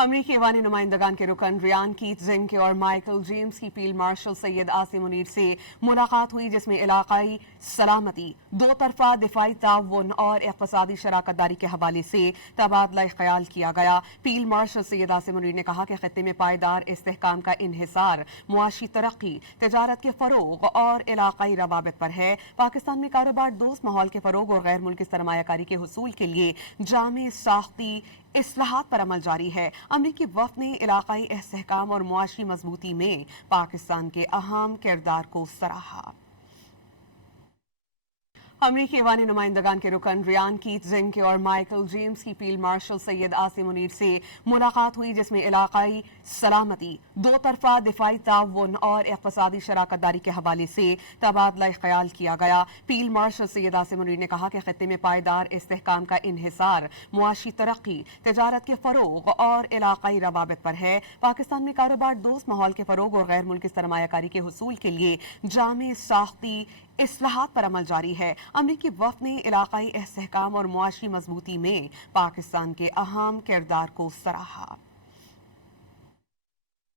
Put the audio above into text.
अमरीकी ऐवानी नुमाइंदगान के रुकन रियान कीथ जिंक और माइकल जेम्स की फील्ड मार्शल सैयद आसिम मुनीर से मुलाकात हुई, जिसमें इलाकाई सलामती, दो तरफा दिफाई ताउन और इक़्तिसादी शराकत दारी के हवाले से तबादला ख्याल किया गया। फील्ड मार्शल सैयद आसिम मुनीर ने कहा कि खत्ते में पायदार इस्तेहकाम का इन्हिसार मुआशी तरक्की, तजारत के फरोग और इलाकाई रवाबित पर है। पाकिस्तान में कारोबार दोस्त माहौल के फरोग और गैर मुल्की सरमायाकारी के हुसूल के लिए जामे साख्ती इस्लाहात पर अमल जारी है। अमरीकी वफ़द ने इलाकाई इस्तेहकाम और मुआशी मजबूती में पाकिस्तान के अहम किरदार को सराहा। अमरीकी ऐवानी नुमाइंदगान के रुकन रियान कीथ जिंक और माइकल जेम्स की फील्ड मार्शल सैयद आसिम मुनीर से मुलाकात हुई, जिसमें इलाकाई सलामती, दो तरफा दिफाई ताउन और इक़्तिसादी शराकत दारी के हवाले से तबादला ख्याल किया गया। फील्ड मार्शल सैयद आसिम मुनीर ने कहा कि खत्ते में पायदार इस्तेहकाम का इन्हिसार मुआशी तरक्की, तजारत के फरोग और इलाकाई रवाबित पर है। पाकिस्तान में कारोबार दोस्त माहौल के फरोग और गैर मुल्की सरमायाकारी के हुसूल के लिए जामे साख्ती इस्लाहात पर अमल जारी है। अमरीकी वफ़द ने इलाकाई इस्तेहकाम और मुआशी मजबूती में पाकिस्तान के अहम किरदार को सराहा।